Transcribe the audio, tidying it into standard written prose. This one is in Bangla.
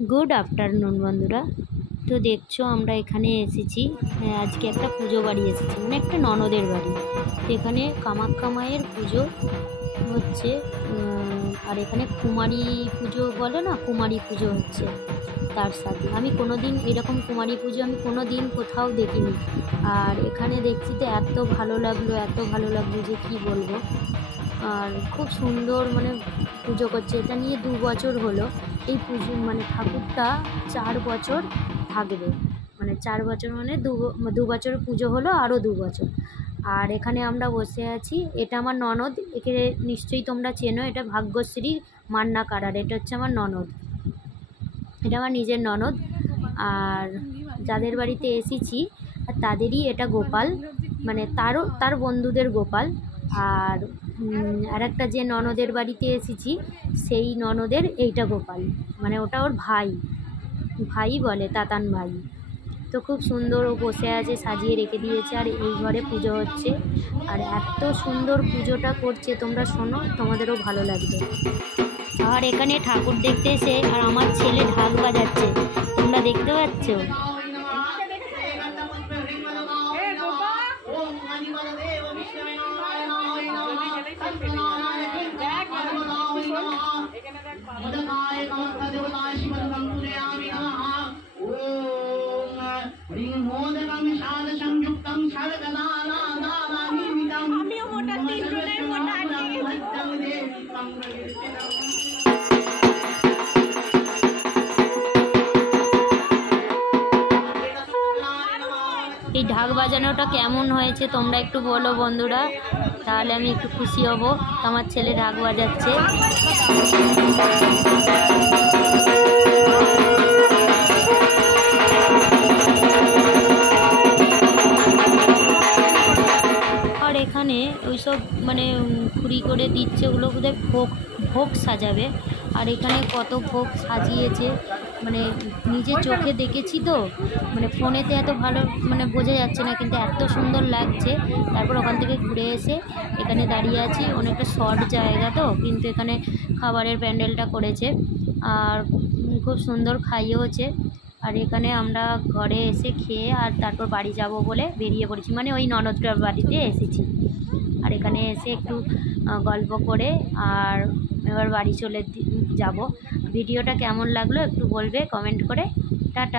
गुड आफ्टरनुन बंधुरा। तो देखो আমরা এখানে এসেছি আজকে একটা পুজো বাড়ি এসেছি, মানে একটা ননদের বাড়ি। তো এখানে কামাখ্যা মায়ের পুজো হচ্ছে, আর এখানে কুমারী পুজো বলে না, কুমারী পুজো হচ্ছে। তার সাথে আমি কোনোদিন এরকম কুমারী পুজো আমি কোনোদিন কোথাও দেখিনি। আর এখানে দেখছি তো এত ভালো লাগলো যে কি বলবো। আর খুব সুন্দর মানে পুজো করছে। এটা নিয়ে 2 বছর হলো এই পুজো, মানে ঠাকুরটা 4 বছর থাকবে, মানে 4 বছর মানে 2 বছর পুজো হলো, আরও 2 বছর। আর এখানে আমরা বসে আছি। এটা আমার ননদ, একে নিশ্চয়ই তোমরা চেনো, এটা ভাগ্যশ্রী মান্না কারার। এটা হচ্ছে আমার ননদ, এটা আমার নিজের ননদ। আর যাদের বাড়িতে এসেছি তাদেরই এটা গোপাল, মানে তার বন্ধুদের গোপাল। আর একটা যে ননদের বাড়িতে এসেছি সেই ননদের এইটা গোপাল, মানে ওটা ওর ভাই বলে, তাতান ভাই। তো খুব সুন্দর ও বসে আছে, সাজিয়ে রেখে দিয়েছে। আর এই ঘরে পুজো হচ্ছে, আর এত সুন্দর পুজোটা করছে, তোমরা শোনো, তোমাদেরও ভালো লাগবে। আর এখানে ঠাকুর দেখতে এসে আর আমার ছেলে ঢাক বাজাচ্ছে, তোমরা দেখতে পাচ্ছ। এই ঢাক বাজানোটা কেমন হয়েছে তোমরা একটু বলো বন্ধুরা, তাহলে আমি একটু খুশি হব। আমার ছেলে ঢাক বাজাচ্ছে। আর এখানে ওইসব মানে খুঁড়ি করে দিচ্ছে, ওগুলো বোধহয় ভোগ সাজাবে। আর এখানে কত ভোগ সাজিয়েছে, মানে নিজে চোখে দেখেছি তো, মানে ফোনেতে এত ভালো মানে বোঝা যাচ্ছে না, কিন্তু এত সুন্দর লাগছে। তারপর ওখান থেকে ঘুরে এসে এখানে দাঁড়িয়ে আছি। অনেকটা শর্ট জায়গা তো, কিন্তু এখানে খাবারের প্যান্ডেলটা করেছে আর খুব সুন্দর খাইয়েওছে। আর এখানে আমরা ঘরে এসে খেয়ে আর তারপর বাড়ি যাব বলে বেরিয়ে পড়েছি, মানে ওই ননদটার বাড়িতে এসেছি। আর এখানে এসে একটু গল্প করে আর এবার বাড়ি চলে যাব। ভিডিওটা কেমন লাগলো একটু বলবে কমেন্ট করে। টাটা।